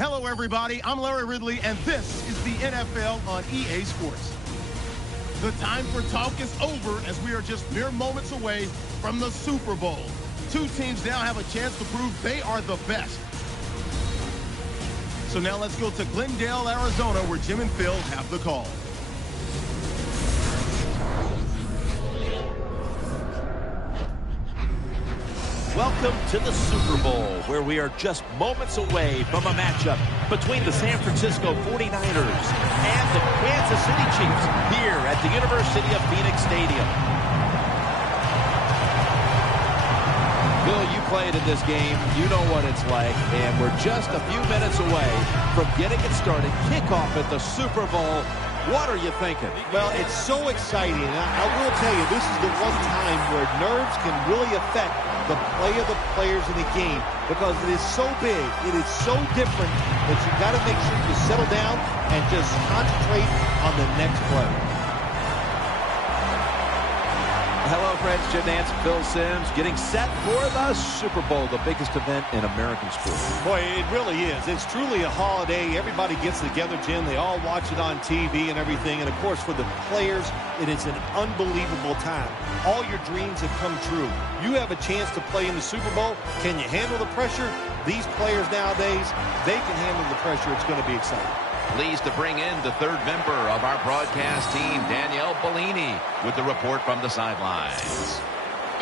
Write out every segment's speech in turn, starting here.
Hello, everybody. I'm Larry Ridley, and this is the NFL on EA Sports. The time for talk is over as we are just mere moments away from the Super Bowl. Two teams now have a chance to prove they are the best. So now let's go to Glendale, Arizona, where Jim and Phil have the call. Welcome to the Super Bowl, where we are just moments away from a matchup between the San Francisco 49ers and the Kansas City Chiefs here at the University of Phoenix Stadium. Bill, you played in this game. You know what it's like, and we're just a few minutes away from getting it started. Kickoff at the Super Bowl. What are you thinking? Well, it's so exciting. I will tell you, this is the one time where nerves can really affect the play of the players in the game because it is so big, it is so different that you've got to make sure you settle down and just concentrate on the next play. Hello, friends. Jim Nance, Phil Simms, getting set for the Super Bowl, the biggest event in American sports. Boy, it really is. It's truly a holiday. Everybody gets together, Jim. They all watch it on TV and everything. And, of course, for the players, it is an unbelievable time. All your dreams have come true. You have a chance to play in the Super Bowl. Can you handle the pressure? These players nowadays, they can handle the pressure. It's going to be exciting. Pleased to bring in the third member of our broadcast team, Danielle Bellini, with the report from the sidelines.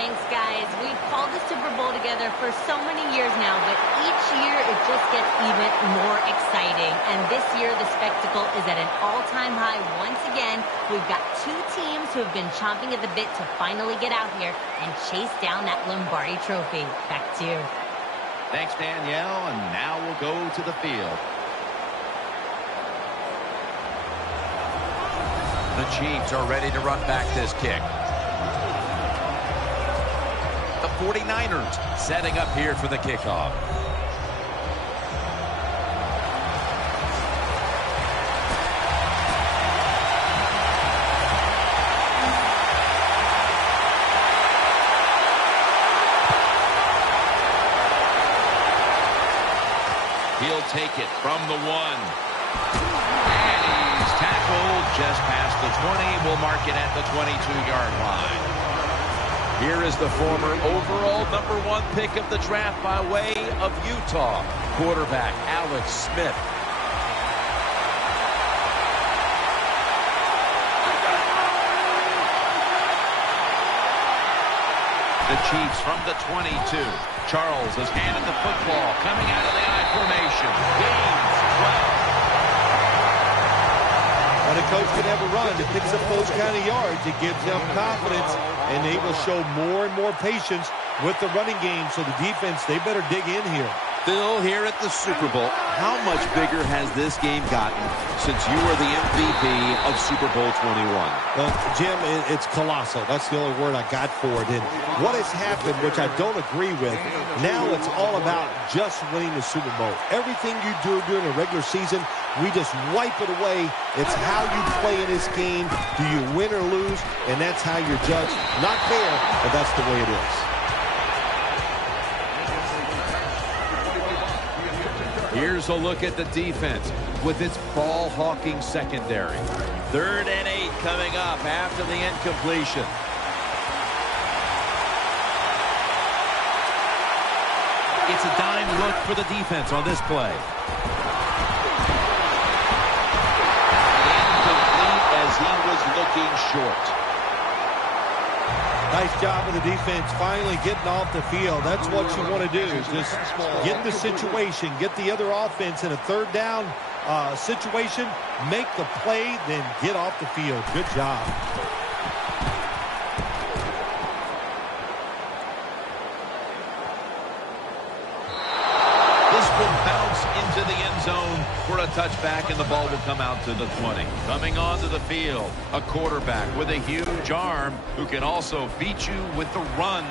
Thanks, guys. We've called the Super Bowl together for so many years now, but each year it just gets even more exciting. And this year, the spectacle is at an all-time high once again. We've got two teams who have been chomping at the bit to finally get out here and chase down that Lombardi trophy. Back to you. Thanks, Danielle. And now we'll go to the field. The Chiefs are ready to run back this kick. The 49ers setting up here for the kickoff. He'll take it from the 1. Tackled just past the 20. We'll mark it at the 22-yard line. Here is the former overall #1 pick of the draft by way of Utah, quarterback Alex Smith. The Chiefs from the 22. Charles has handed the football coming out of the I formation. Gains 12. When a coach can ever run, it picks up those kind of yards. It gives them confidence, and they will show more and more patience with the running game. So the defense, they better dig in here. Phil, here at the Super Bowl, how much bigger has this game gotten since you were the MVP of Super Bowl 21? Well, Jim, it's colossal. That's the only word I got for it. And what has happened, which I don't agree with, now it's all about just winning the Super Bowl. Everything you do during the regular season, we just wipe it away. It's how you play in this game. Do you win or lose? And that's how you're judged. Not fair, but that's the way it is. Here's a look at the defense with its ball-hawking secondary. 3rd and 8 coming up after the incompletion. It's a dime look for the defense on this play. Incomplete as he was looking short. Nice job of the defense finally getting off the field. That's what you want to do. Just get the situation, get the other offense in a 3rd down situation, make the play, then get off the field. Good job. This will bounce into the end zone for a touchback, and the ball will come out to the 20. Coming onto the field, a quarterback with a huge arm who can also beat you with the run.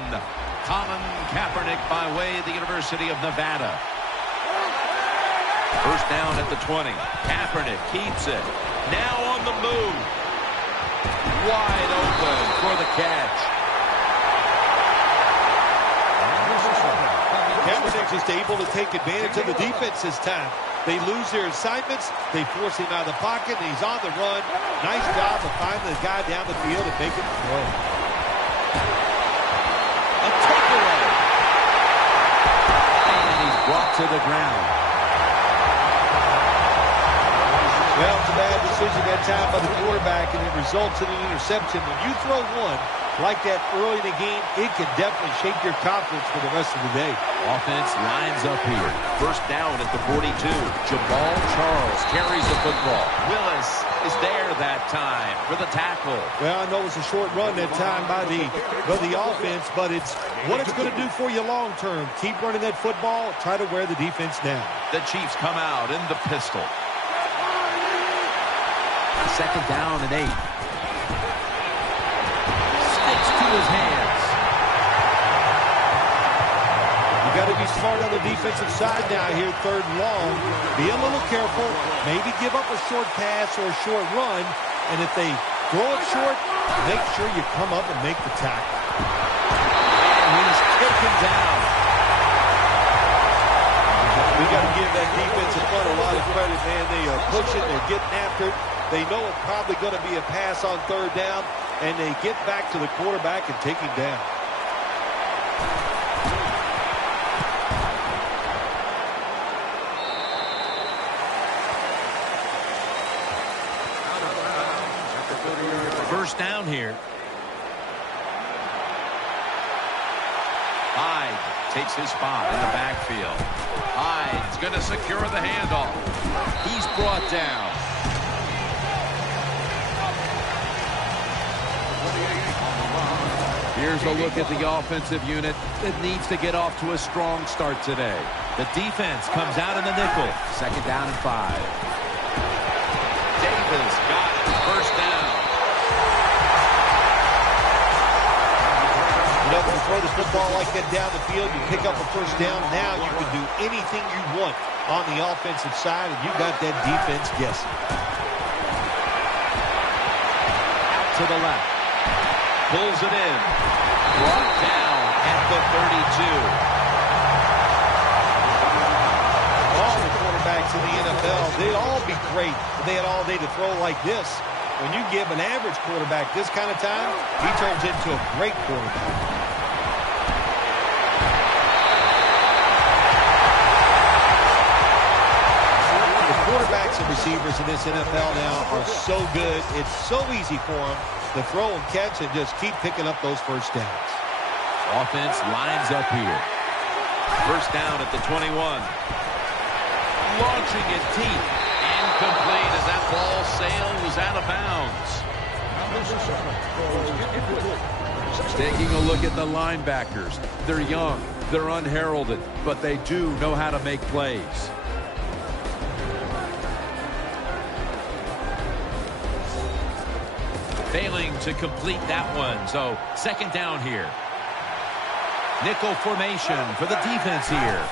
Colin Kaepernick by way of the University of Nevada. First down at the 20. Kaepernick keeps it. Now on the move. Wide open for the catch. Kaepernick just able to take advantage of the defense this time. They lose their assignments. They force him out of the pocket, and he's on the run. Nice job of finding the guy down the field and making the throw. A takeaway. And he's brought to the ground. Well, it's a bad decision that time by the quarterback, and it results in an interception. When you throw one like that early in the game, it can definitely shake your confidence for the rest of the day. Offense lines up here. First down at the 42. Jamal Charles carries the football. Willis is there that time for the tackle. Well, I know it was a short run that time by the offense, but it's what it's going to do for you long term. Keep running that football. Try to wear the defense down. The Chiefs come out in the pistol. Second down and 8. Sticks to his hands. You got to be smart on the defensive side now here, third and long. Be a little careful. Maybe give up a short pass or a short run. And if they throw it short, make sure you come up and make the tackle. And he's taken down. We got to give that defensive front a lot of credit, man. They are pushing. They're getting after it. They know it's probably going to be a pass on third down, and they get back to the quarterback and take him down. First down here. Hyde takes his spot in the backfield. Hyde's going to secure the handoff. He's brought down. Here's a look at the offensive unit that needs to get off to a strong start today. The defense comes out in the nickel. Second down and 5. Davis got it. First down. You know, when you throw the football like that down the field, you pick up a first down. Now you can do anything you want on the offensive side, and you got that defense guessing. Out to the left. Pulls it in. Brought down at the 32. All the quarterbacks in the NFL, they'd all be great if they had all day to throw like this. When you give an average quarterback this kind of time, he turns into a great quarterback. The quarterbacks and receivers in this NFL now are so good. It's so easy for them to throw and catch and just keep picking up those first downs. Offense lines up here. First down at the 21. Launching it deep and complete as that ball sails out of bounds. Taking a look at the linebackers. They're young, they're unheralded, but they do know how to make plays. Failing to complete that one, so second down here. Nickel formation for the defense here.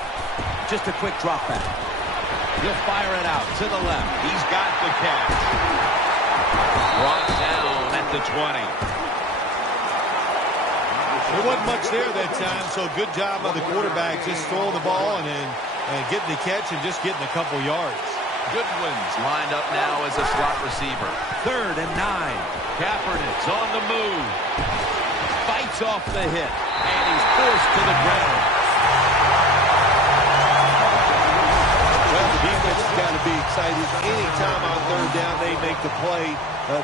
Just a quick drop back. He'll fire it out to the left. He's got the catch. Brought down at the 20. There wasn't much there that time, so good job by the quarterback just throwing the ball and getting the catch and just getting a couple yards. Goodwin's lined up now as a slot receiver. Third and 9. Kaepernick's on the move. Fights off the hit, and he's forced to the ground. Well, the defense has got to be excited. Anytime on third down they make the play,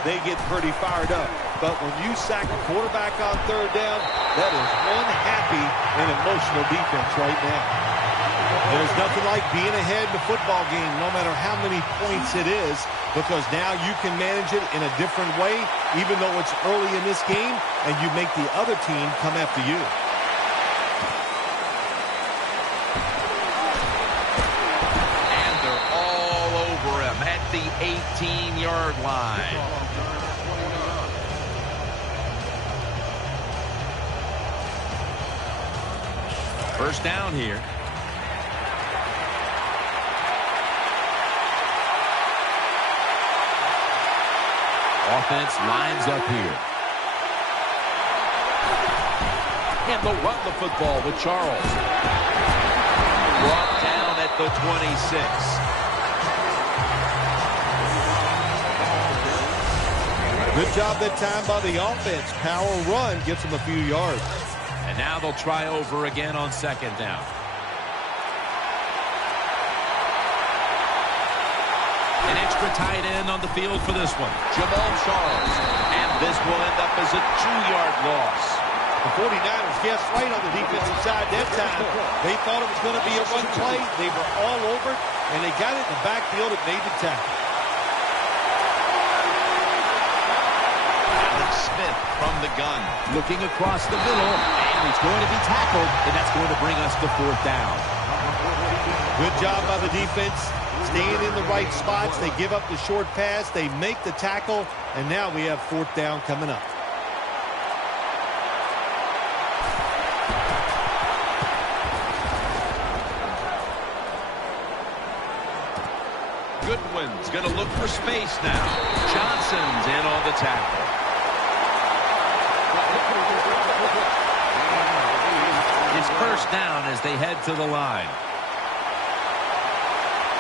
they get pretty fired up. But when you sack a quarterback on third down, that is one happy and emotional defense right now. There's nothing like being ahead in a football game, no matter how many points it is, because now you can manage it in a different way, even though it's early in this game, and you make the other team come after you. And they're all over him at the 18-yard line. First down here. Offense lines up here. And they'll run the football with Charles. Brought down at the 26. Good job that time by the offense. Power run gets them a few yards. And now they'll try over again on second down. An extra tight end on the field for this one. Jamal Charles. And this will end up as a 2-yard loss. The 49ers guessed right on the defensive side that time. They thought it was going to be a run play. They were all over it, and they got it in the backfield and made the tackle. Alex Smith from the gun. Looking across the middle, and he's going to be tackled, and that's going to bring us to fourth down. Good job by the defense. Staying in the right spots. They give up the short pass. They make the tackle, and now we have fourth down coming up. Goodwin's going to look for space now. Johnson's in on the tackle. It's first down as they head to the line.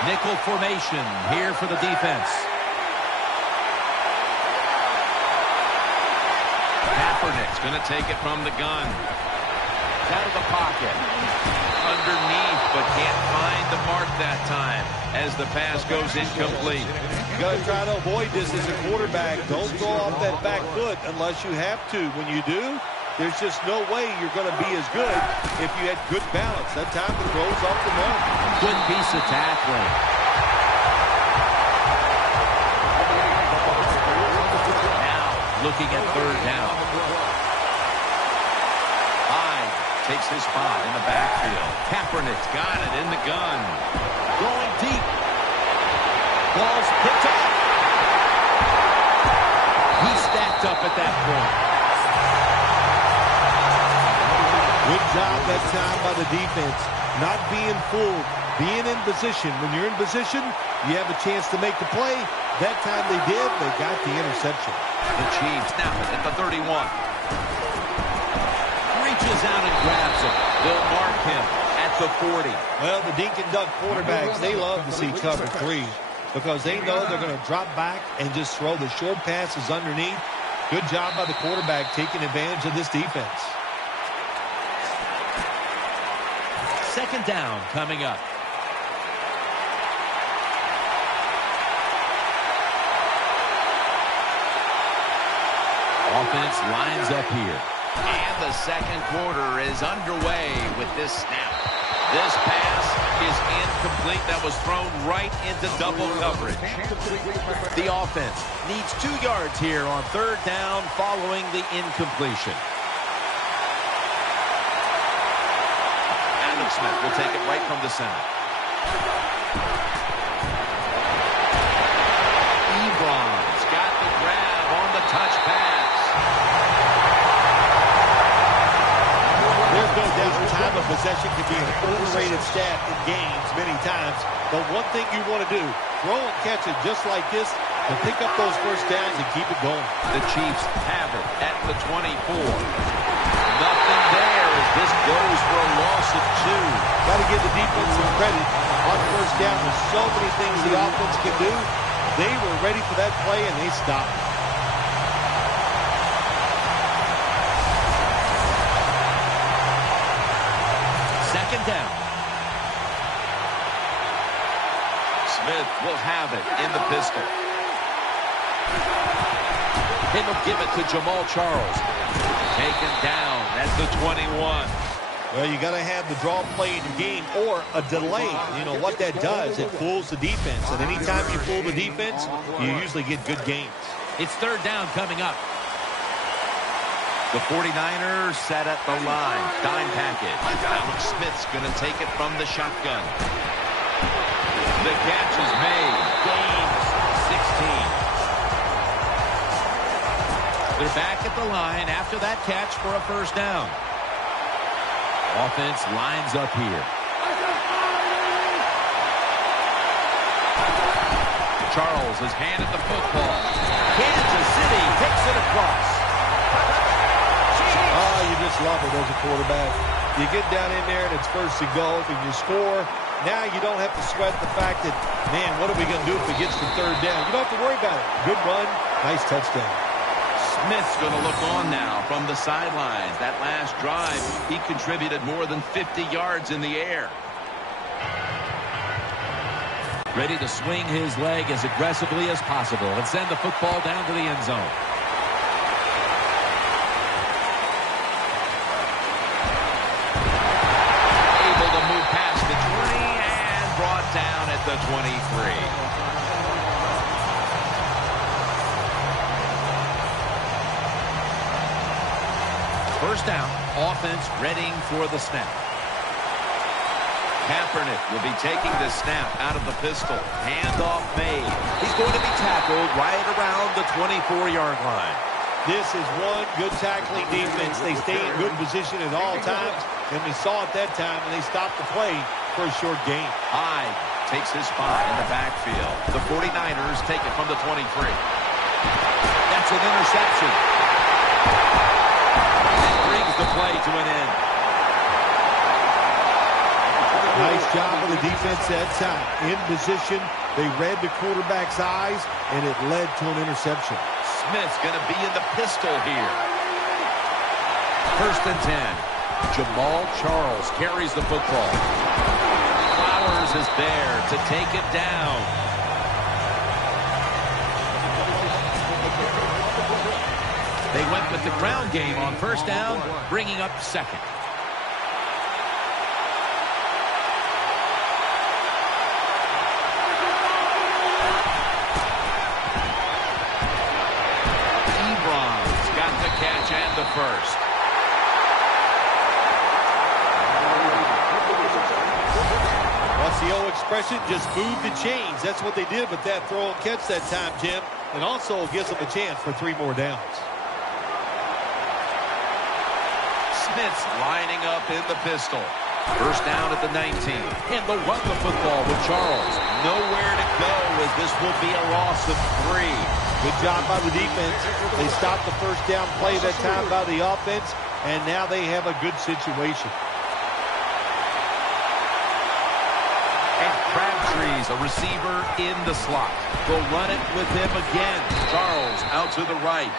Nickel formation here for the defense. Kaepernick's going to take it from the gun. Out of the pocket. Underneath, but can't find the mark that time as the pass goes incomplete. You got to try to avoid this as a quarterback. Don't throw off that back foot unless you have to. When you do, there's just no way you're going to be as good if you had good balance. That time it throws off the mark. Good piece of tackling. Now looking at third down. Hyde takes his spot in the backfield. Kaepernick's got it in the gun. Going deep. Ball's picked up. He's stacked up at that point. Good job that time by the defense. Not being fooled. Being in position. When you're in position, you have a chance to make the play. That time they did. They got the interception. The Chiefs snap it at the 31. Reaches out and grabs him. They'll mark him at the 40. Well, the dink and duck quarterbacks, they love to see cover 3 because they know they're going to drop back and just throw the short passes underneath. Good job by the quarterback taking advantage of this defense. Second down coming up. Offense lines up here. And the second quarter is underway with this snap. This pass is incomplete. That was thrown right into double coverage. The offense needs 2 yards here on third down following the incompletion. Alex Smith will take it right from the center. Ebron's got the grab on the touch pass. There's no doubt time of possession can be an overrated stat in games many times. But one thing you want to do, throw and catch it just like this and pick up those first downs and keep it going. The Chiefs have it at the 24. Nothing there as this goes for a loss of 2. Got to give the defense some credit on first down. There's so many things the offense can do. They were ready for that play and they stopped. Second down. Smith will have it in the pistol. And he'll give it to Jamal Charles. Taken down at the 21. Well, you got to have the draw play in your game or a delay. You know what that does? It fools the defense. And anytime you fool the defense, you usually get good gains. It's third down coming up. The 49ers set at the line. Dime package. Alex Smith's going to take it from the shotgun. The catch is made. Gains 16. They're back at the line after that catch for a first down. Offense lines up here. Charles has handed the football. Kansas City takes it across. Oh, you just love it as a quarterback. You get down in there and it's first and goal and you score. Now you don't have to sweat the fact that, man, what are we going to do if it gets to third down? You don't have to worry about it. Good run, nice touchdown. Smith's going to look on now from the sidelines. That last drive, he contributed more than 50 yards in the air. Ready to swing his leg as aggressively as possible and send the football down to the end zone. Able to move past the 20 and brought down at the 23. First down, offense readying for the snap. Kaepernick will be taking the snap out of the pistol. Handoff made. He's going to be tackled right around the 24-yard line. This is one good tackling defense. They stay in good position at all times, and we saw it that time, and they stopped the play for a short gain. Hyde takes his spot in the backfield. The 49ers take it from the 23. That's an interception. That brings the play to an end. Nice job of the defense that time. In position, they read the quarterback's eyes, and it led to an interception. Smith's going to be in the pistol here. First and 10. Jamal Charles carries the football. Flowers is there to take it down. They went with the ground game on first down, bringing up second. And the first. What's the old expression? Just move the chains. That's what they did with that throw and catch that time, Jim. And also gives them a chance for 3 more downs. Smith's lining up in the pistol. First down at the 19. And they'll run the football with Charles. Nowhere to go as this will be a loss of 3. Good job by the defense. They stopped the first down play that time by the offense, and now they have a good situation. And Crabtree's a receiver in the slot. They'll run it with him again. Charles out to the right.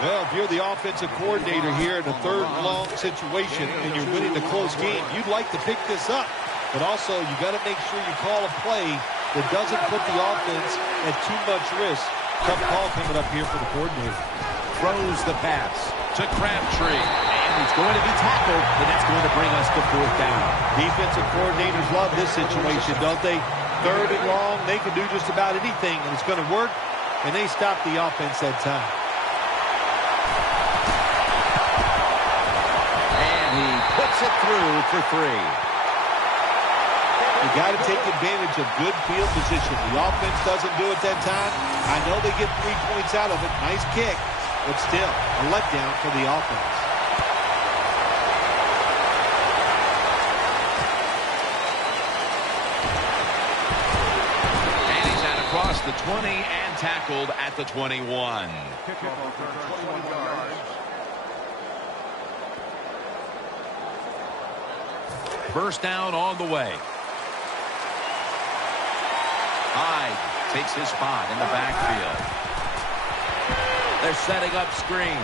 Well, if you're the offensive coordinator here in a 3rd and long situation and you're winning a close game, you'd like to pick this up. But also, you got to make sure you call a play that doesn't put the offense at too much risk. Tough call coming up here for the coordinator. Throws the pass to Crabtree. And he's going to be tackled, and that's going to bring us to 4th down. Defensive coordinators love this situation, don't they? 3rd and long, they can do just about anything, and it's going to work. And they stop the offense that time. And he puts it through for 3. You got to take advantage of good field position. The offense doesn't do it that time. I know they get 3 points out of it. Nice kick, but still a letdown for the offense. And he's out across the 20 and tackled at the 21. First down on the way. Hyde takes his spot in the backfield. They're setting up screen.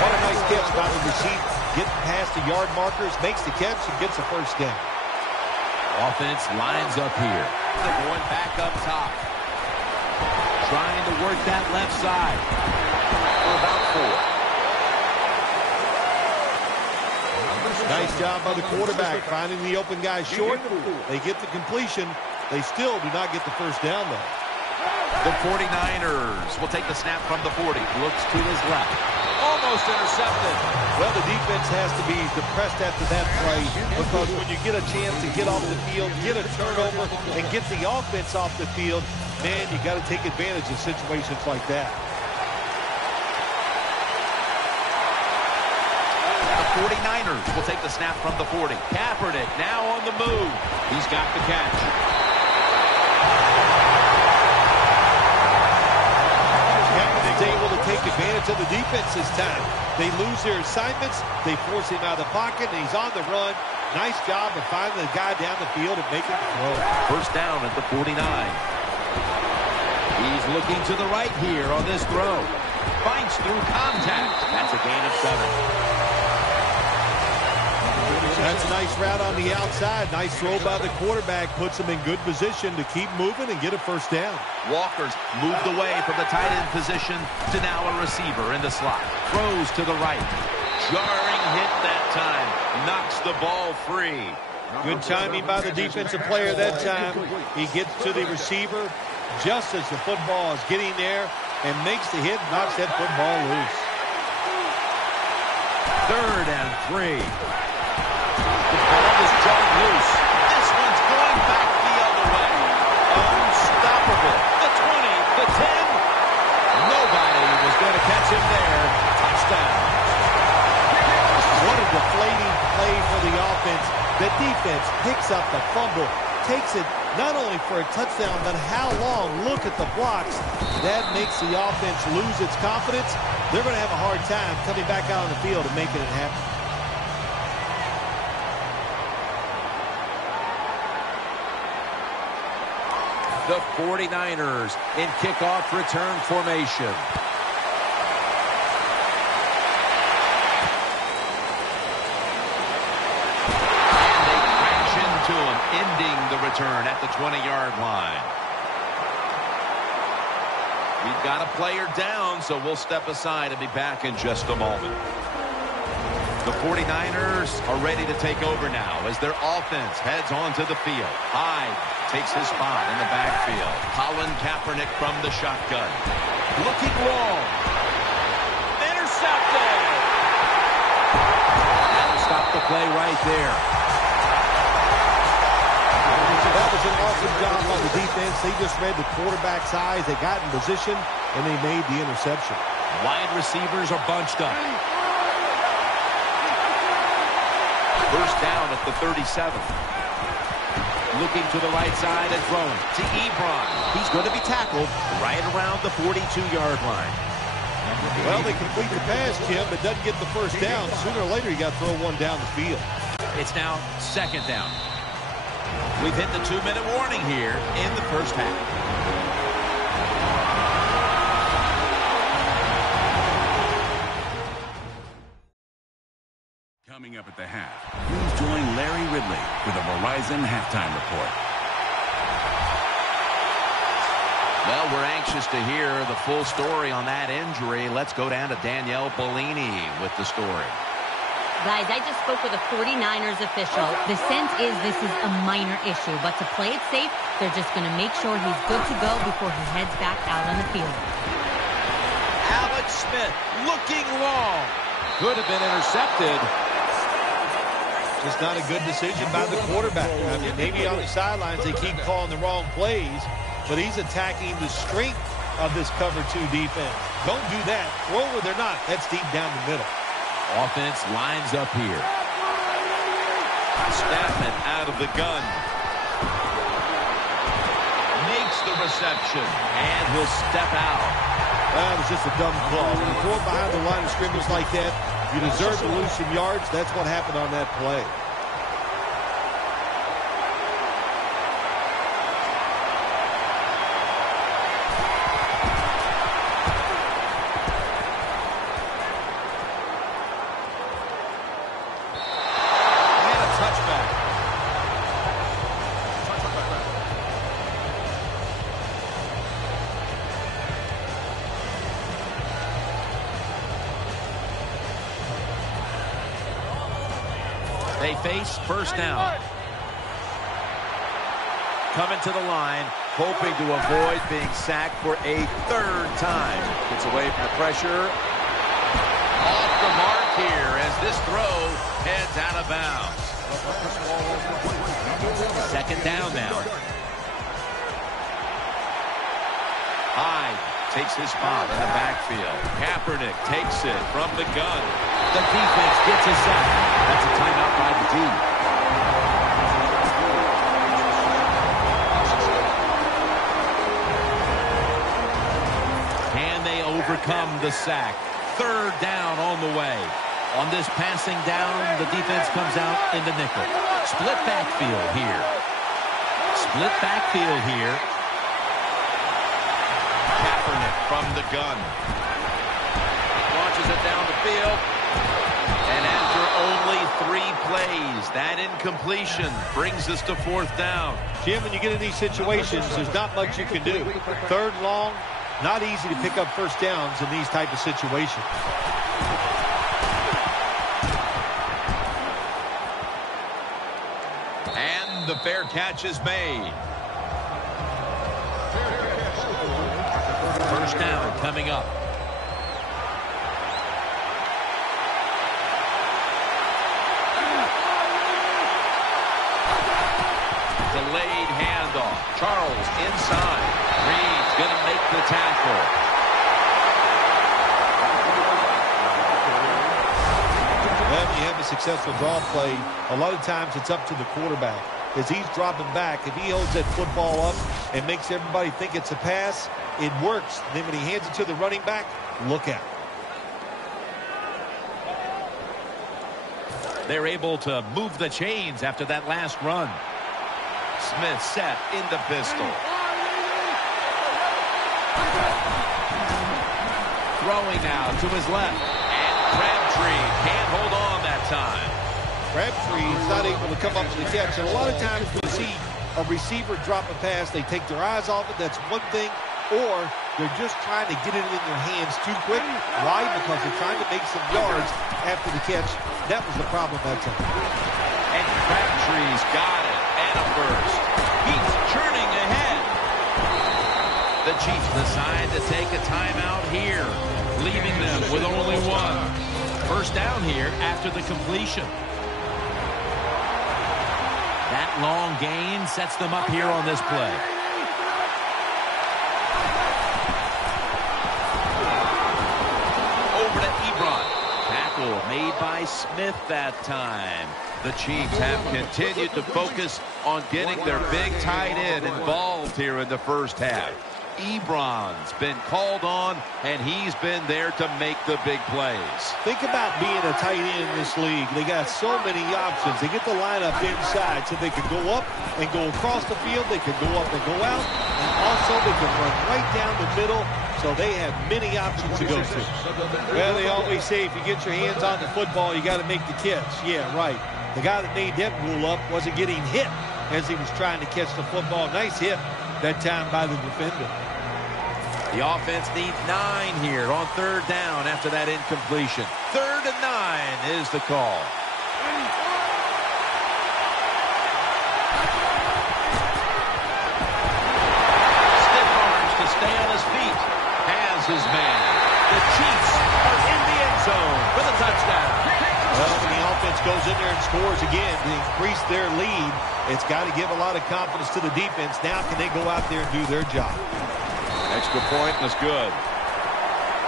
What a nice catch by the receiver. Getting past the yard markers, makes the catch, and gets a first down. Offense lines up here. They're going back up top. Trying to work that left side. For about 4. Nice job by the quarterback finding the open guy short. They get the completion. They still do not get the first down, though. The 49ers will take the snap from the 40. Looks to his left. Almost intercepted. Well, the defense has to be depressed after that play because when you get a chance to get off the field, get a turnover, and get the offense off the field, man, you got to take advantage of situations like that. 49ers will take the snap from the 40. Kaepernick now on the move. He's got the catch. Kaepernick's able to take advantage of the defense this time. They lose their assignments. They force him out of the pocket, and he's on the run. Nice job of finding the guy down the field and making the throw. First down at the 49. He's looking to the right here on this throw. Fights through contact. That's a gain of 7. That's a nice route on the outside. Nice throw by the quarterback. Puts him in good position to keep moving and get a first down. Walker's moved away from the tight end position to now a receiver in the slot. Throws to the right. Jarring hit that time. Knocks the ball free. Good timing by the defensive player that time. He gets to the receiver just as the football is getting there and makes the hit, knocks that football loose. 3rd and 3. The ball is jarred loose. This one's going back the other way. Unstoppable. The 20, the 10. Nobody was going to catch him there. Touchdown. What a deflating play for the offense. The defense picks up the fumble, takes it not only for a touchdown, but how long? Look at the blocks. That makes the offense lose its confidence. They're going to have a hard time coming back out on the field and making it happen. The 49ers in kickoff return formation. And they crash into him, ending the return at the 20-yard line. We've got a player down, so we'll step aside and be back in just a moment. The 49ers are ready to take over now as their offense heads onto the field. Hyde takes his spot in the backfield. Colin Kaepernick from the shotgun. Looking long. Intercepted. That'll stop the play right there. That was an awesome job by the defense. They just read the quarterback's eyes. They got in position, and they made the interception. Wide receivers are bunched up. First down at the 37. Looking to the right side and throwing to Ebron. He's going to be tackled right around the 42-yard line. Well, they complete the pass, Jim, but doesn't get the first down. Sooner or later, you got to throw one down the field. It's now 2nd down. We've hit the 2-minute warning here in the first half. Coming up at the half, please join Larry Ridley with a Verizon halftime report. Well, we're anxious to hear the full story on that injury. Let's go down to Danielle Bellini with the story. Guys, I just spoke with a 49ers official. The sense is this is a minor issue, but to play it safe, they're just going to make sure he's good to go before he heads back out on the field. Alex Smith looking long. Could have been intercepted. Just not a good decision by the quarterback. I mean, maybe on the sidelines they keep calling the wrong plays, but he's attacking the strength of this cover 2 defense. Don't do that. Throw where they're not. That's deep down the middle. Offense lines up here. Stafford out of the gun. Makes the reception, and he'll step out. That was just a dumb call. When you throw it behind the line of scrimmage like that, you deserve to lose some yards. That's what happened on that play. And a touchback. They face first down. Coming to the line, hoping to avoid being sacked for a 3rd time. Gets away from the pressure. Off the mark here as this throw heads out of bounds. 2nd down now. Hyde takes his spot in the backfield. Kaepernick takes it from the gun. The defense gets a sack. That's a timeout by the D. Can they overcome the sack? 3rd down on the way. On this passing down, the defense comes out in the nickel. Split backfield here. Split backfield here. Kaepernick from the gun. Launches it down the field. And after only 3 plays, that incompletion brings us to 4th down. Jim, when you get in these situations, there's not much you can do. 3rd and long, not easy to pick up first downs in these type of situations. And the fair catch is made. First down coming up. Delayed handoff. Charles inside. Reed's going to make the tackle. When you have a successful draw play, a lot of times it's up to the quarterback. As he's dropping back, if he holds that football up and makes everybody think it's a pass, it works. Then when he hands it to the running back, look out. They're able to move the chains after that last run. Smith set in the pistol. Throwing now to his left. And Crabtree can't hold on that time. Crabtree is not able to come up to the catch. And a lot of times when you see a receiver drop a pass, they take their eyes off it. That's one thing. Or they're just trying to get it in their hands too quick. Why? Because they're trying to make some yards after the catch. That was the problem that time. And Crabtree's got it. And a first. He's churning ahead. The Chiefs decide to take a timeout here, leaving them with only 1. First down here after the completion. That long gain sets them up here on this play. Over to Ebron. Tackle made by Smith that time. The Chiefs have continued to focus on getting their big tight end involved here in the first half. Ebron's been called on, and he's been there to make the big plays. Think about being a tight end in this league. They got so many options. They get the lineup inside so they can go up and go across the field. They can go up and go out. And also they can run right down the middle. So they have many options to go to. Well, they always say if you get your hands on the football, you got to make the catch. Yeah, right. The guy that made that rule up wasn't getting hit as he was trying to catch the football. Nice hit that time by the defender. The offense needs 9 here on 3rd down after that incompletion. 3rd and 9 is the call. Stiff arms to stay on his feet. Has his man. The Chiefs are in the end zone for the touchdown. Well, when the offense goes in there and scores again to increase their lead, it's got to give a lot of confidence to the defense. Now can they go out there and do their job? Extra point was good.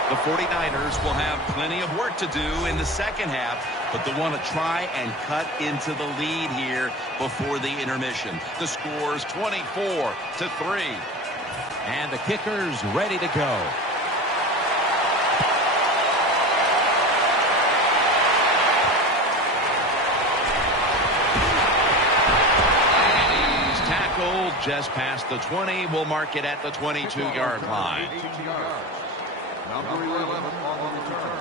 The 49ers will have plenty of work to do in the second half, but they want to try and cut into the lead here before the intermission. The score's 24-3. And the kicker's ready to go. Just past the 20. We'll mark it at the 22-yard line. Number 11 on the return.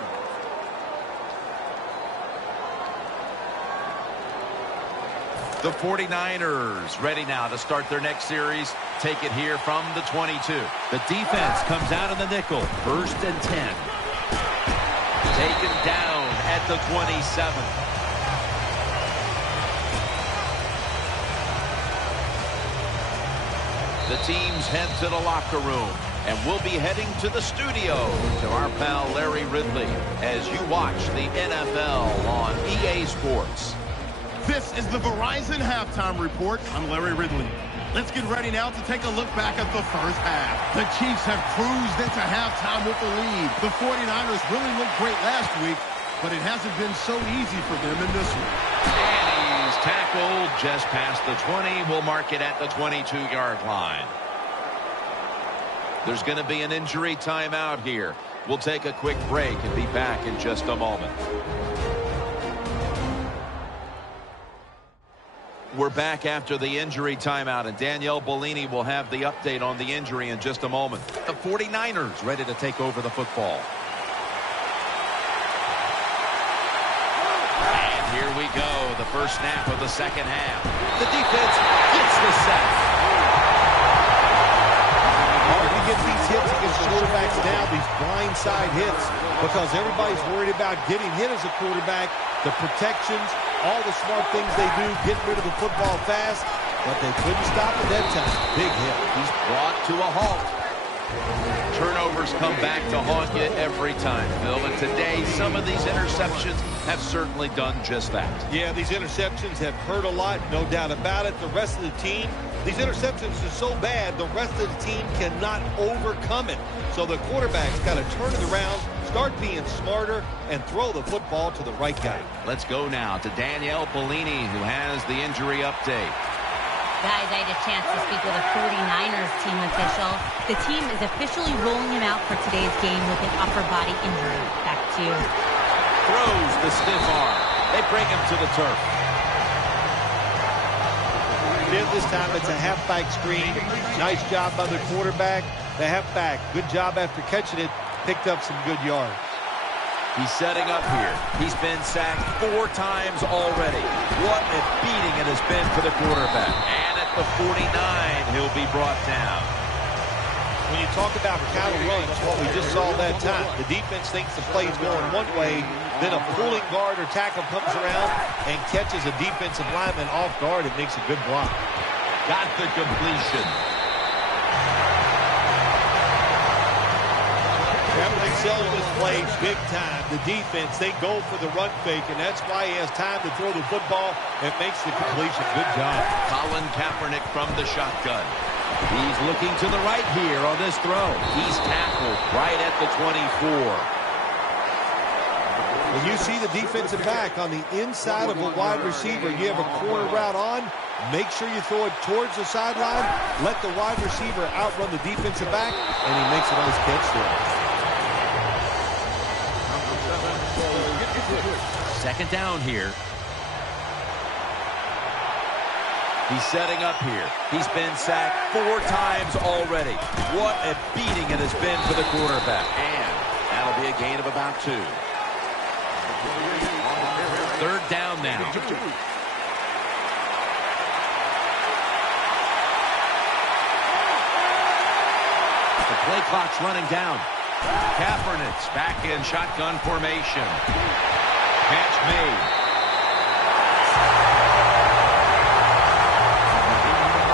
The 49ers ready now to start their next series. Take it here from the 22. The defense comes out in the nickel. 1st and 10. Taken down at the 27. The teams head to the locker room, and we'll be heading to the studio to our pal Larry Ridley as you watch the NFL on EA Sports. This is the Verizon Halftime Report. I'm Larry Ridley. Let's get ready now to take a look back at the first half. The Chiefs have cruised into halftime with the lead. The 49ers really looked great last week, but it hasn't been so easy for them in this one. And he's tackled just past the 20. We'll mark it at the 22-yard line. There's going to be an injury timeout here. We'll take a quick break and be back in just a moment. We're back after the injury timeout, and Danielle Bellini will have the update on the injury in just a moment. The 49ers ready to take over the football. And here we go, the first snap of the second half. The defense gets the sack. Hard to get these hits against quarterbacks now, these blindside hits, because everybody's worried about getting hit as a quarterback, the protections, all the smart things they do, getting rid of the football fast, but they couldn't stop it that time. Big hit. He's brought to a halt. Turnovers come back to haunt you every time, Phil. And today, some of these interceptions have certainly done just that. Yeah, these interceptions have hurt a lot, no doubt about it. The rest of the team, these interceptions are so bad, the rest of the team cannot overcome it. So the quarterback's got to turn it around, start being smarter, and throw the football to the right guy. Let's go now to Danielle Bellini, who has the injury update. Guys, I had a chance to speak with a 49ers team official. The team is officially rolling him out for today's game with an upper body injury. Back to you. Throws the stiff arm. They bring him to the turf. This time it's a halfback screen. Nice job by the quarterback. The halfback, good job after catching it. Picked up some good yards. He's setting up here. He's been sacked 4 times already. What a beating it has been for the quarterback. And at the 49, he'll be brought down. When you talk about counter runs, what we just saw that time, the defense thinks the play's going one way, then a pulling guard or tackle comes around and catches a defensive lineman off guard and makes a good block. Got the completion. Definitely selling this play big time. The defense, they go for the run fake, and that's why he has time to throw the football and makes the completion. Good job. Colin Kaepernick from the shotgun. He's looking to the right here on this throw. He's tackled right at the 24. When you see the defensive back on the inside of a wide receiver, you have a corner route on, make sure you throw it towards the sideline, let the wide receiver outrun the defensive back, and he makes a nice catch there. Second down here. He's setting up here. He's been sacked 4 times already. What a beating it has been for the quarterback. And that'll be a gain of about 2. Third down now. The play clock's running down. Kaepernick's back in shotgun formation. Catch made.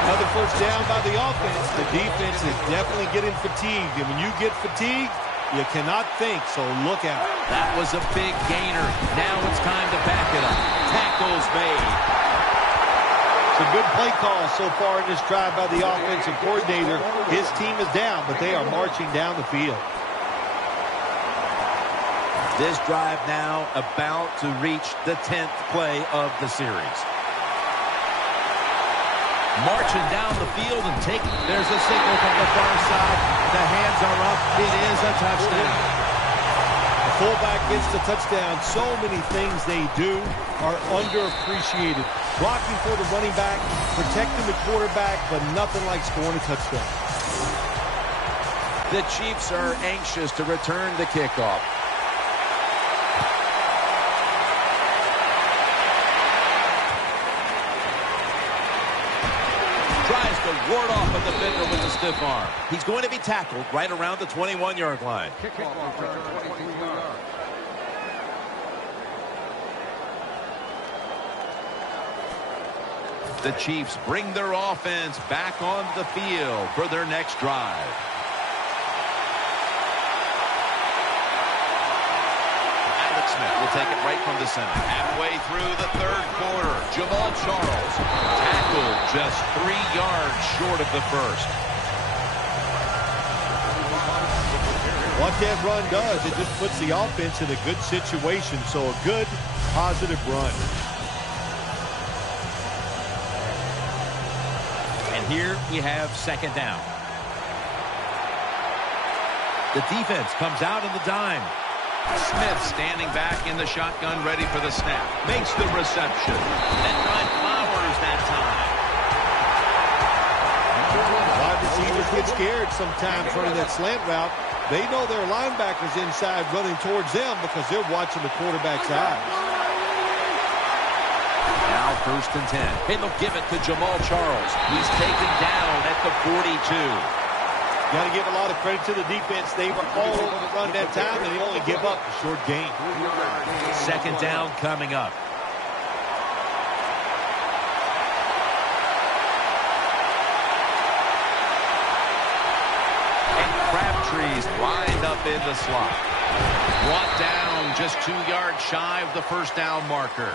Another first down by the offense. The defense is definitely getting fatigued. And when you get fatigued, you cannot think, so look out. That was a big gainer. Now it's time to back it up. Tackles made. It's a good play call so far in this drive by the offensive coordinator. His team is down, but they are marching down the field. This drive now about to reach the 10th play of the series. Marching down the field and taking. There's a signal from the far side. The hands are up. It is a touchdown. The fullback gets the touchdown. So many things they do are underappreciated. Blocking for the running back, protecting the quarterback, but nothing like scoring a touchdown. The Chiefs are anxious to return the kickoff. Tries to ward off a defender with a stiff arm. He's going to be tackled right around the 21-yard line. The Chiefs bring their offense back onto the field for their next drive. Smith will take it right from the center. Halfway through the third quarter, Jamal Charles tackled just 3 yards short of the first. What that run does, it just puts the offense in a good situation. So a good, positive run. And here we have second down. The defense comes out in the dime. Smith standing back in the shotgun, ready for the snap. Makes the reception. Then Ryan Flowers that time. Wide receivers get scared sometimes running that slant route. They know their linebackers inside running towards them because they're watching the quarterback's eyes. Now 1st and 10. And they'll give it to Jamal Charles. He's taken down at the 42. Got to give a lot of credit to the defense. They were all over the run that time, and they only give up a short gain. 2nd down coming up. Crabtree's lined up in the slot. Brought down just 2 yards shy of the 1st down marker.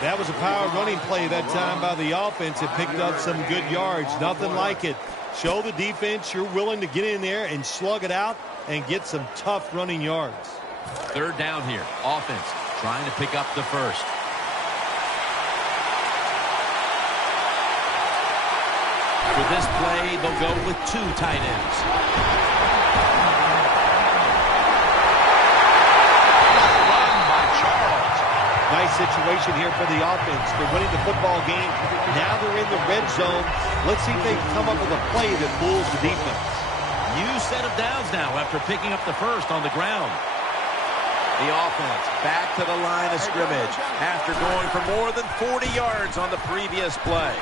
That was a power running play that time by the offense. It picked up some good yards. Nothing like it. Show the defense you're willing to get in there and slug it out and get some tough running yards. 3rd down here. Offense trying to pick up the 1st. For this play, they'll go with 2 tight ends. Nice situation here for the offense. They're winning the football game. Now they're in the red zone. Let's see if they can come up with a play that fools the defense. New set of downs now after picking up the 1st on the ground. The offense back to the line of scrimmage after going for more than 40 yards on the previous play.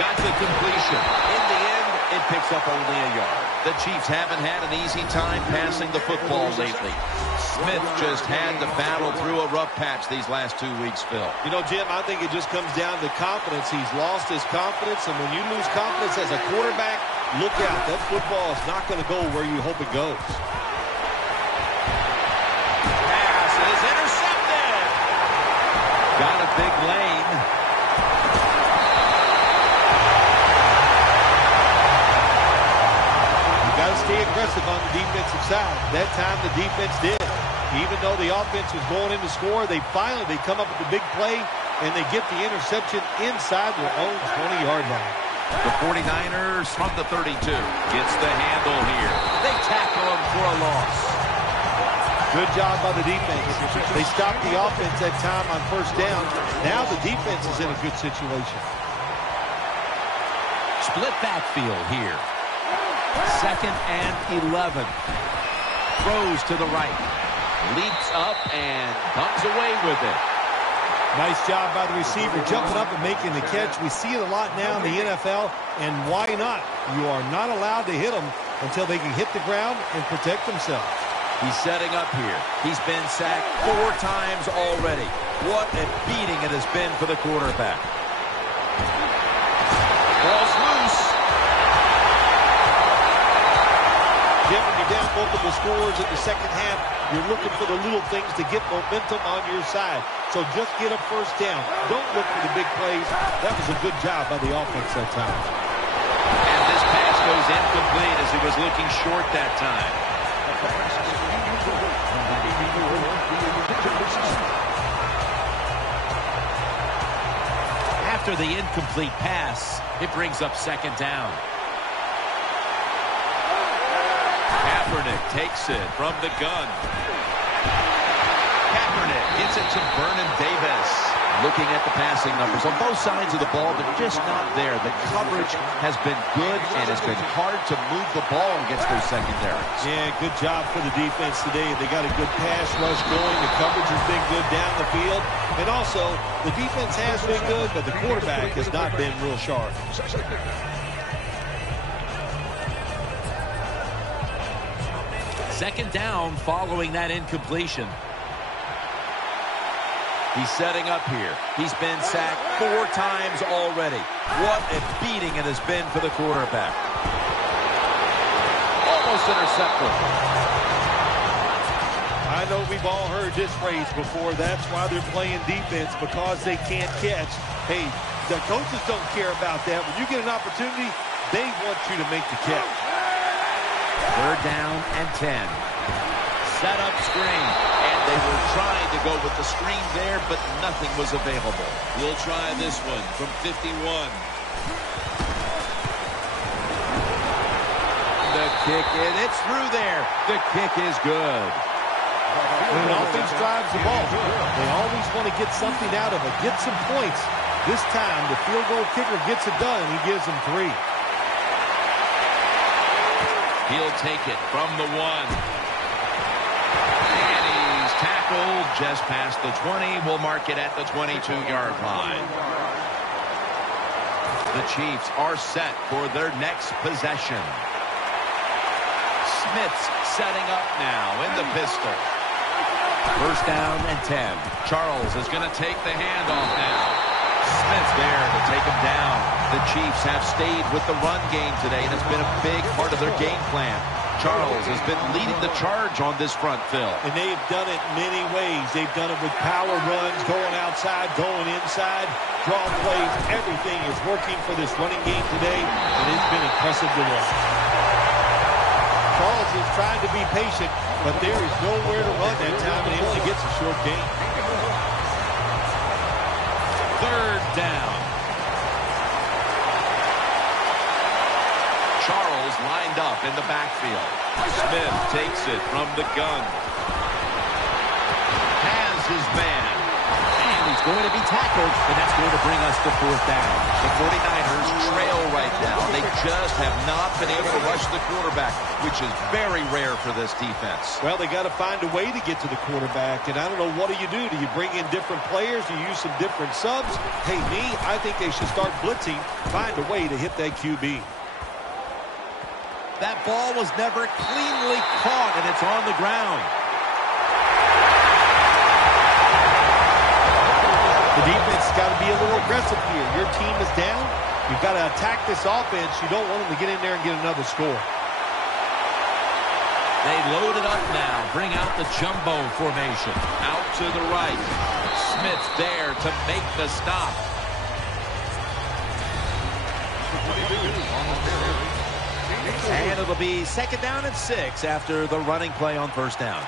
Got the completion. In the end, it picks up only a yard. The Chiefs haven't had an easy time passing the football lately. Smith just had to battle through a rough patch these last 2 weeks, Phil. You know, Jim, I think it just comes down to confidence. He's lost his confidence, and when you lose confidence as a quarterback, look out. That football is not going to go where you hope it goes. Pass is intercepted. Got a big lane. Got to stay aggressive on the defensive side. That time the defense did. Even though the offense was going in to score, they come up with the big play, and they get the interception inside their own 20-yard line. The 49ers from the 32 gets the handle here. They tackle him for a loss. Good job by the defense. They stopped the offense that time on 1st down. Now the defense is in a good situation. Split backfield here. 2nd and 11. Throws to the right. Leaps up and comes away with it. Nice job by the receiver jumping up and making the catch. We see it a lot now in the NFL, and why not? You are not allowed to hit them until they can hit the ground and protect themselves. He's setting up here. He's been sacked 4 times already. What a beating it has been for the quarterback. Ball's loose. Jim, when you're down multiple scores in the 2nd half, you're looking for the little things to get momentum on your side. So just get a 1st down. Don't look for the big plays. That was a good job by the offense that time. And this pass goes incomplete as he was looking short that time. After the incomplete pass, it brings up 2nd down. Kaepernick takes it from the gun. Kaepernick hits it to Vernon Davis. Looking at the passing numbers on both sides of the ball, they're just not there. The coverage has been good, and it's been hard to move the ball against those secondaries. Yeah, good job for the defense today. They got a good pass rush going. The coverage has been good down the field. And also, the defense has been good, but the quarterback has not been real sharp. Second down following that incompletion. He's setting up here. He's been sacked 4 times already. What a beating it has been for the quarterback. Almost intercepted. I know we've all heard this phrase before. That's why they're playing defense, because they can't catch. Hey, the coaches don't care about that. When you get an opportunity, they want you to make the catch. 3rd down and 10. Set up screen. And they were trying to go with the screen there, but nothing was available. We'll try this one from 51. The kick, and it's through there. The kick is good. When an offense drives the ball, they always want to get something out of it, get some points. This time, the field goal kicker gets it done. He gives them 3. He'll take it from the 1. And he's tackled just past the 20. We'll mark it at the 22-yard line. The Chiefs are set for their next possession. Smith's setting up now in the pistol. First down and 10. Charles is going to take the handoff now. Smith's there to take him down. The Chiefs have stayed with the run game today, and it's been a big part of their game plan. Charles has been leading the charge on this front, Phil. And they've done it many ways. They've done it with power runs, going outside, going inside, draw plays. Everything is working for this running game today, and it's been impressive to watch. Charles is trying to be patient, but there is nowhere to run that time, and he only gets a short gain. Third down. Charles lined up in the backfield. Smith takes it from the gun. Has his man. And he's going to be tackled, and that's going to bring us to 4th down. The 49ers trail right now. They just have not been able to rush the quarterback, which is very rare for this defense. Well, they got to find a way to get to the quarterback, and I don't know, what do? Do you bring in different players? Do you use some different subs? Hey, I think they should start blitzing, find a way to hit that QB. That ball was never cleanly caught, and it's on the ground. The defense has got to be a little aggressive here. Your team is down. You've got to attack this offense. You don't want them to get in there and get another score. They load it up now. Bring out the jumbo formation. Out to the right. Smith there to make the stop. And it'll be 2nd down and 6 after the running play on 1st down.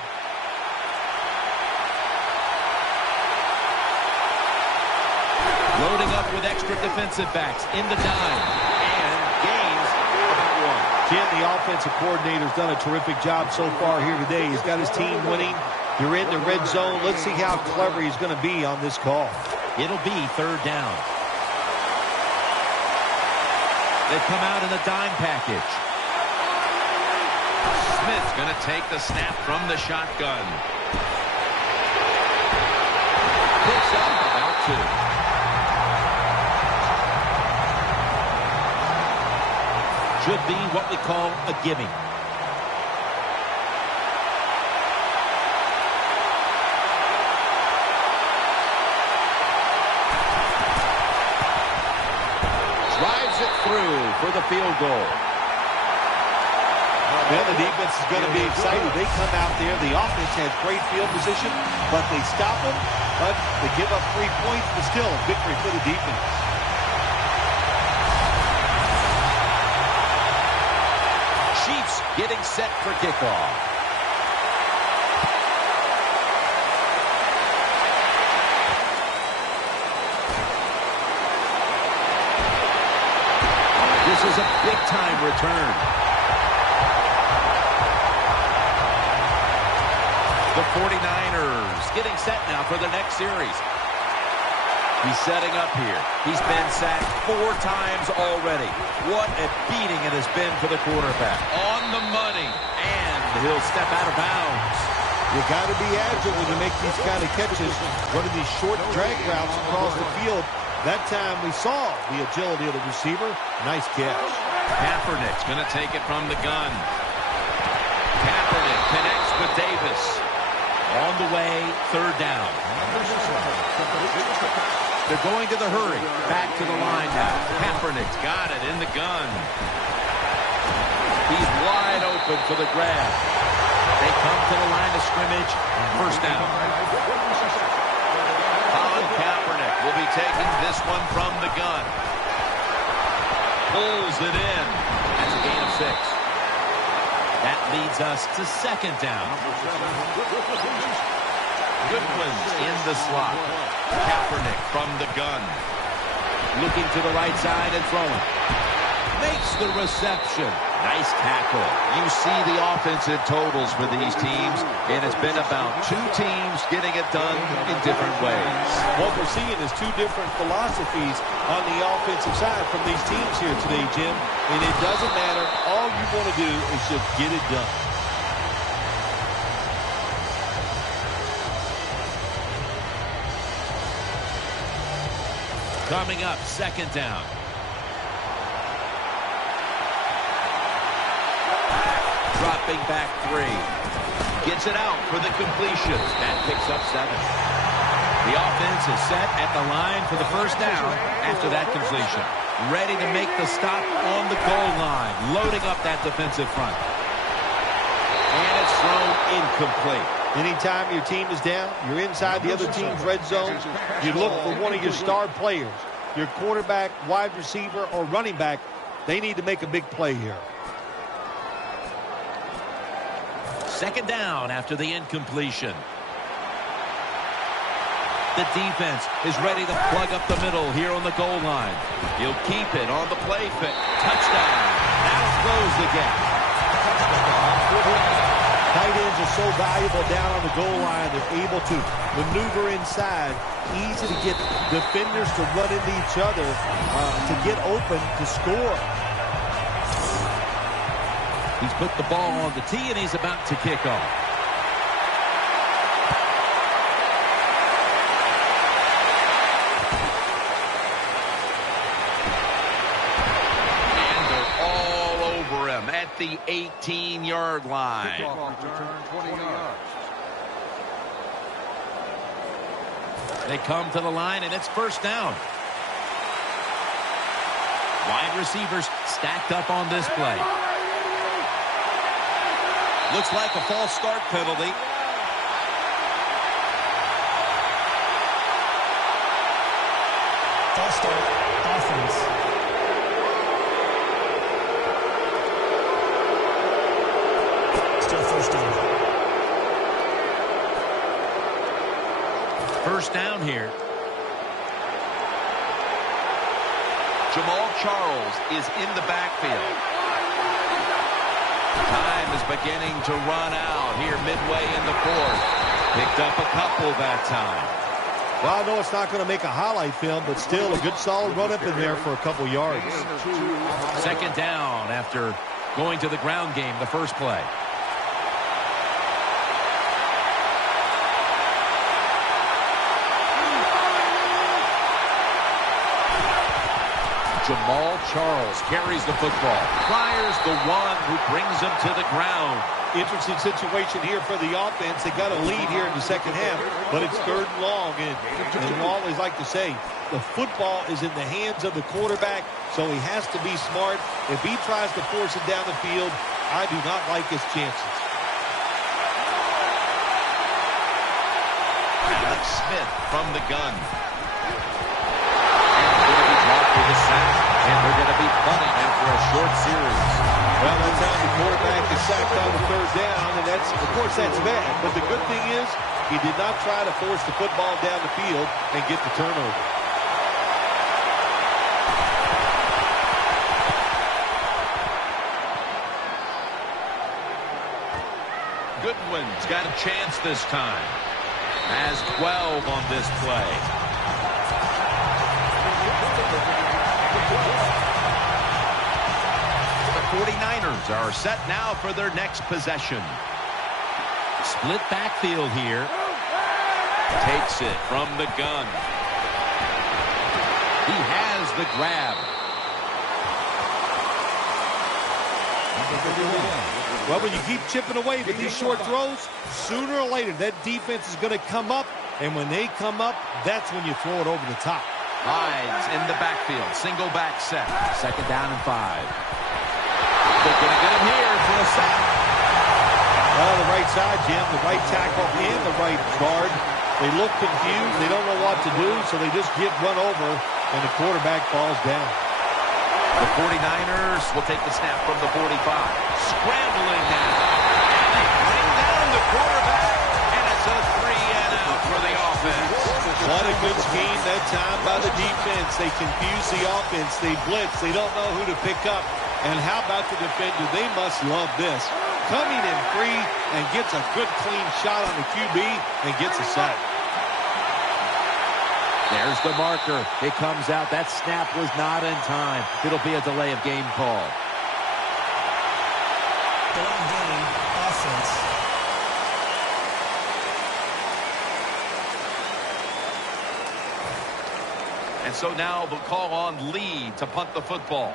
Loading up with extra defensive backs in the dime. And gains about 1. Jim, the offensive coordinator's done a terrific job so far here today. He's got his team winning. You're in the red zone. Let's see how clever he's going to be on this call. It'll be 3rd down. They come out in the dime package. Smith's going to take the snap from the shotgun. Picks up about 2. Should be what we call a gimme. Drives it through for the field goal. Well, the defense is going to be excited. They come out there. The offense has great field position, but they stop them. But they give up 3 points, but still a victory for the defense. Chiefs getting set for kickoff. This is a big-time return. The 49ers getting set now for the next series. He's setting up here. He's been sacked 4 times already. What a beating it has been for the quarterback. On the money. And he'll step out of bounds. You got to be agile when you make these kind of catches, running these short drag routes across the field. That time we saw the agility of the receiver. Nice catch. Kaepernick's going to take it from the gun. Kaepernick connects with Davis. On the way, 3rd down. They're going to the hurry. Back to the line now. Kaepernick's got it in the gun. He's wide open for the grab. They come to the line of scrimmage. 1st down. Colin Kaepernick will be taking this one from the gun. Pulls it in. That's a gain of 6. That leads us to 2nd down. Goodwin's in the slot. Kaepernick from the gun. Looking to the right side and throwing. Makes the reception. Nice tackle. You see the offensive totals for these teams, and it's been about two teams getting it done in different ways. What we're seeing is two different philosophies on the offensive side from these teams here today, Jim. And it doesn't matter. All you want to do is just get it done. Coming up, second down. Dropping back 3. Gets it out for the completion. That picks up 7. The offense is set at the line for the first down after that completion. Ready to make the stop on the goal line. Loading up that defensive front. And it's thrown incomplete. Anytime your team is down, you're inside the other team's red zone, you look for one of your star players. Your quarterback, wide receiver, or running back, they need to make a big play here. Second down after the incompletion. The defense is ready to plug up the middle here on the goal line. He'll keep it on the play fake. Touchdown. That'll close the gap. Tight ends are so valuable down on the goal line. They're able to maneuver inside. Easy to get defenders to run into each other to get open to score. He's put the ball on the tee, and he's about to kick off. And they're all over him at the 18-yard line. Return 20 yards. They come to the line, and it's first down. Wide receivers stacked up on this play. Looks like a false start penalty. False start, offense. Still first down. First down here. Jamal Charles is in the backfield. Time is beginning to run out here midway in the fourth. Picked up a couple that time. Well, I know it's not going to make a highlight film, but still a good solid run up in there for a couple yards. Second down after going to the ground game the first play. Jamal Charles carries the football. Fires the one who brings him to the ground. Interesting situation here for the offense. They got a lead here in the second half, but it's third and long. And we always like to say, the football is in the hands of the quarterback, so he has to be smart. If he tries to force it down the field, I do not like his chances. Alex Smith from the gun. With a sack, and they're going to be punting after a short series. Well, that's how the quarterback is sacked on the third down, and that's, of course, that's bad. But the good thing is, he did not try to force the football down the field and get the turnover. Goodwin's got a chance this time. Has 12 on this play. The 49ers are set now for their next possession. Split backfield here. Takes it from the gun. He has the grab. Well, when you keep chipping away with these short throws, sooner or later that defense is going to come up, and when they come up, that's when you throw it over the top. Hides in the backfield. Single back set. Second down and 5. They're going to get him here for a sack. Well, the right side, Jim, the right tackle and the right guard. They look confused. They don't know what to do, so they just get run over, and the quarterback falls down. The 49ers will take the snap from the 45. Scrambling now. And they bring down the quarterback, and it's a 3-and-out for the offense. What a good scheme that time by the defense. They confuse the offense. They blitz. They don't know who to pick up. And how about the defender? They must love this. Coming in free and gets a good clean shot on the QB and gets a sack. There's the marker. It comes out. That snap was not in time. It'll be a delay of game call. Delay of game, offense. And so now they'll call on Lee to punt the football.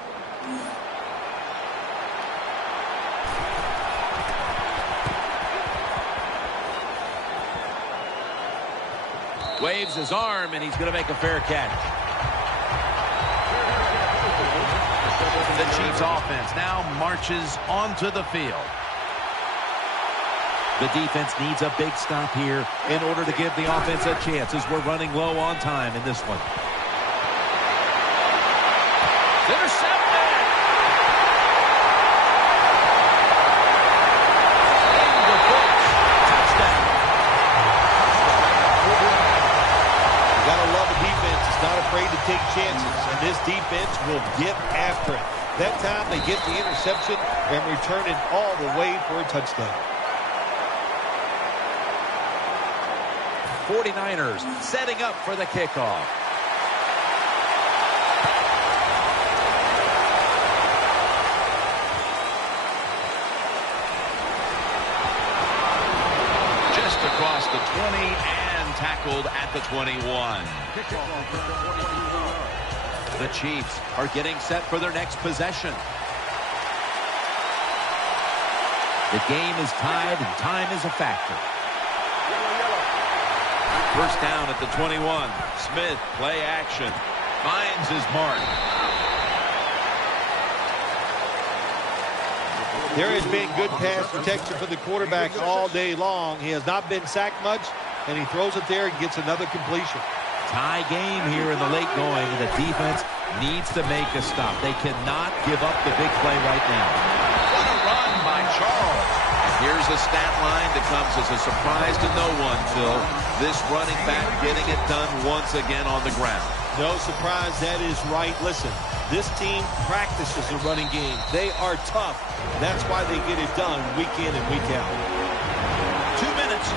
Waves his arm, and he's going to make a fair catch. The Chiefs offense now marches onto the field. The defense needs a big stop here in order to give the offense a chance as we're running low on time in this one. Intercepted! Touchdown. You gotta love a defense. It's not afraid to take chances, and this defense will get after it. That time they get the interception and return it all the way for a touchdown. 49ers setting up for the kickoff. Just across the 20 and tackled at the 21. The Chiefs are getting set for their next possession. The game is tied and time is a factor. First down at the 21. Smith, play action. Finds his mark. There has been good pass protection for the quarterback all day long. He has not been sacked much, and he throws it there and gets another completion. Tie game here in the late going, and the defense needs to make a stop. They cannot give up the big play right now. What a run by Charles. And here's a stat line that comes as a surprise to no one, Phil. This running back getting it done once again on the ground. No surprise, that is right. Listen, this team practices the running game. They are tough. That's why they get it done week in and week out. 2 minutes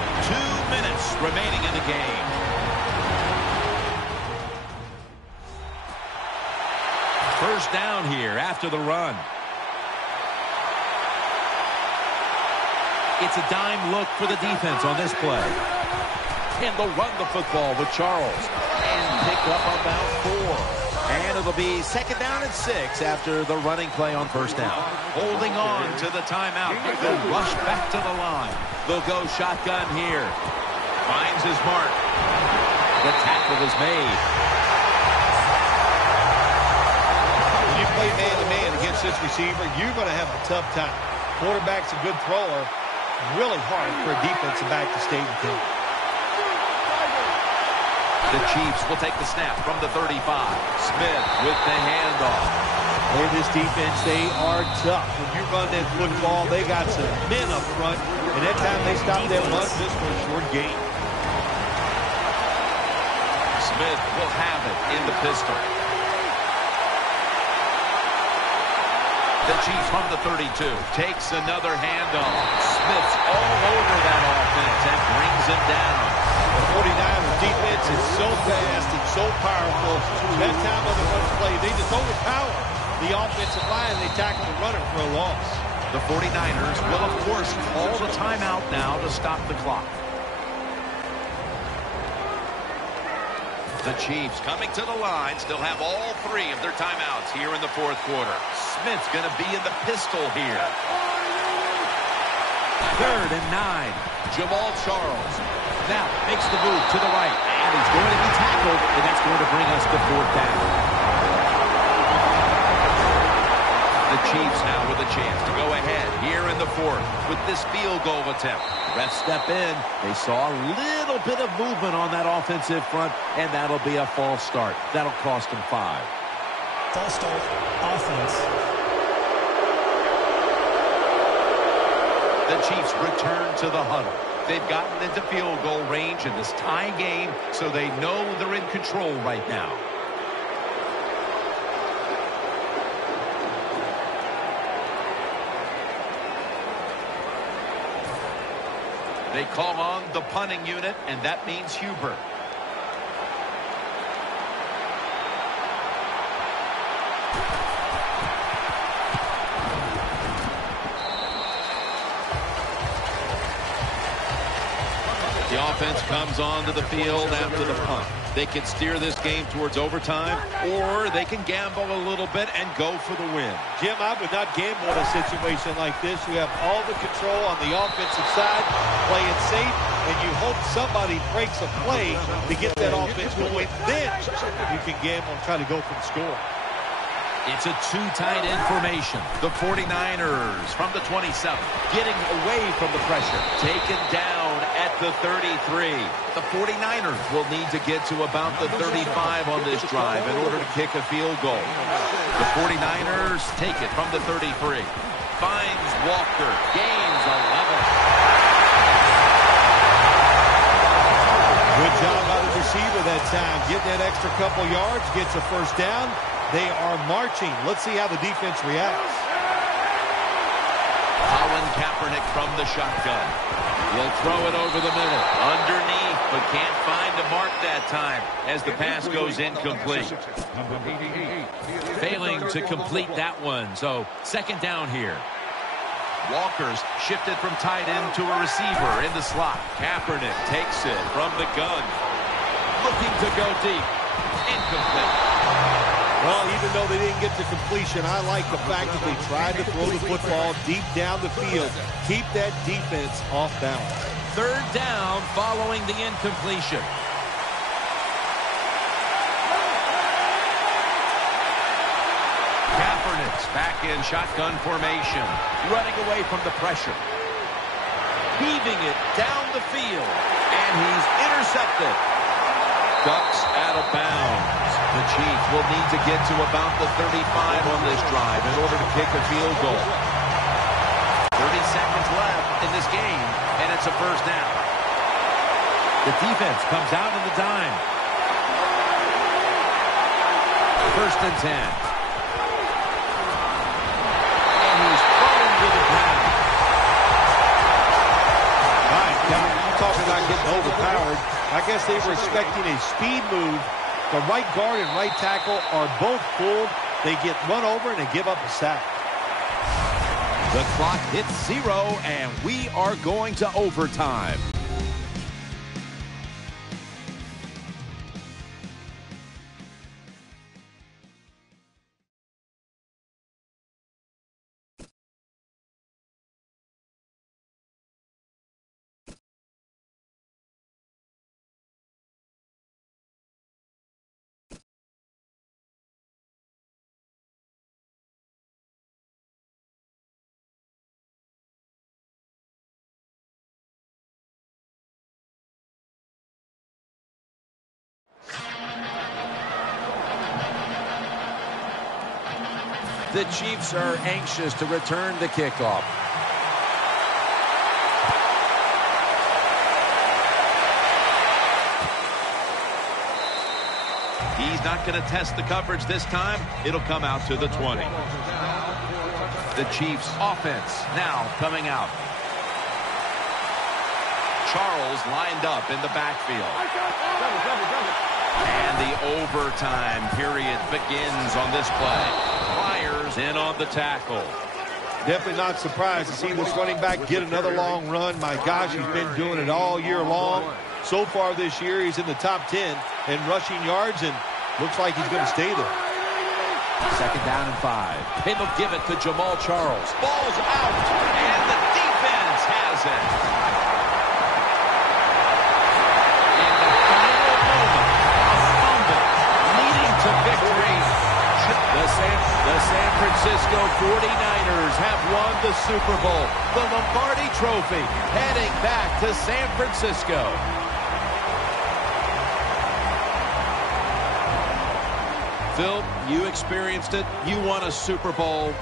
remaining in the game. First down here after the run. It's a dime look for the defense on this play. And they'll run the football with Charles. And pick up about 4. And it'll be second down and 6 after the running play on first down. Holding on to the timeout. They'll rush back to the line. They'll go shotgun here. Finds his mark. The tackle is made. When you play man-to-man against this receiver, you're going to have a tough time. Quarterback's a good thrower. Really hard for a defensive back to stay with him. The Chiefs will take the snap from the 35. Smith with the handoff. Play this defense, they are tough. When you run that football, they got some men up front. And that time they stop that run just for a short gain. Smith will have it in the pistol. The Chiefs from the 32 takes another handoff. Smith's all over that offense and brings him down. The 49ers defense is so fast and so powerful. That time of the run play, they just overpower the offensive line. They tackle the runner for a loss. The 49ers will, of course, call the timeout now to stop the clock. The Chiefs coming to the line still have all 3 of their timeouts here in the fourth quarter. Smith's going to be in the pistol here. Third and 9. Jamal Charles. Now makes the move to the right. And he's going to be tackled. And that's going to bring us to fourth down. The Chiefs now with a chance to go ahead here in the fourth with this field goal attempt. Refs step in. They saw a little bit of movement on that offensive front, and that'll be a false start. That'll cost them 5. False start, offense. The Chiefs return to the huddle. They've gotten into field goal range in this tie game, so they know they're in control right now. They call on the punting unit, and that means Huber. The offense comes onto the field after the punt. They can steer this game towards overtime, or they can gamble a little bit and go for the win. Jim, I would not gamble in a situation like this. You have all the control on the offensive side, play it safe, and you hope somebody breaks a play to get that offense going. Then you can gamble and try to go for the score. It's a two-tight end formation. The 49ers from the 27, Getting away from the pressure. taken down at the 33. The 49ers will need to get to about the 35 on this drive in order to kick a field goal. The 49ers take it from the 33. Finds Walker. Gains 11. Good job by the receiver that time. Getting that extra couple yards, gets a first down. They are marching. Let's see how the defense reacts. Colin Kaepernick from the shotgun. Will throw it over the middle. Underneath, but can't find a mark that time as the pass goes incomplete. Failing to complete that one. So second down here. Walker's shifted from tight end to a receiver in the slot. Kaepernick takes it from the gun. Looking to go deep. Incomplete. Well, even though they didn't get to completion, I like the fact that they tried to throw the football deep down the field. Keep that defense off balance. Third down following the incompletion. Kaepernick's back in shotgun formation. Running away from the pressure. Weaving it down the field. And he's intercepted. Ducks out of bounds. The Chiefs will need to get to about the 35 on this drive in order to kick a field goal. 30 seconds left in this game, and it's a first down. The defense comes out in the dime. First and 10. And he's thrown to the ground. All right, Kevin, you're talking about getting overpowered. I guess they were expecting a speed move. The right guard and right tackle are both pulled. They get run over and they give up a sack. The clock hits 0, and we are going to overtime. The Chiefs are anxious to return the kickoff. He's not going to test the coverage this time. It'll come out to the 20. The Chiefs offense now coming out. Charles lined up in the backfield. And the overtime period begins on this play. Myers in on the tackle. Definitely not surprised to see this running back get another long run. My gosh, he's been doing it all year long. So far this year, he's in the top 10 in rushing yards, and looks like he's going to stay there. Second down and 5. They will give it to Jamal Charles. Ball's out, and the defense has it. In the final moment, a fumble leading to victory. The San Francisco 49ers have won the Super Bowl. The Lombardi Trophy heading back to San Francisco. Phil, you experienced it. You won a Super Bowl.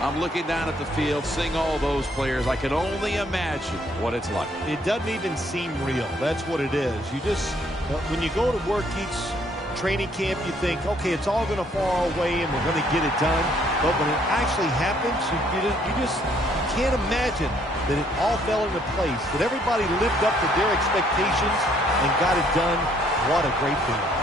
I'm looking down at the field, seeing all those players. I can only imagine what it's like. It doesn't even seem real. That's what it is. You just, when you go to work each training camp, you think, okay, it's all going to fall away and we're going to get it done. But when it actually happens, you can't imagine that it all fell into place, that everybody lived up to their expectations and got it done. What a great feeling.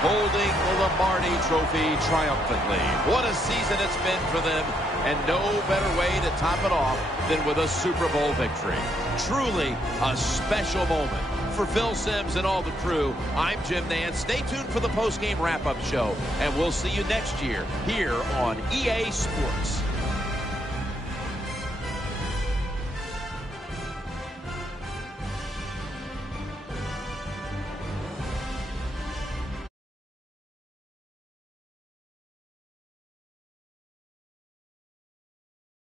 Holding the Lombardi Trophy triumphantly. What a season it's been for them, and no better way to top it off than with a Super Bowl victory. Truly a special moment. For Phil Simms and all the crew, I'm Jim Nance. Stay tuned for the post-game wrap-up show, and we'll see you next year here on EA Sports.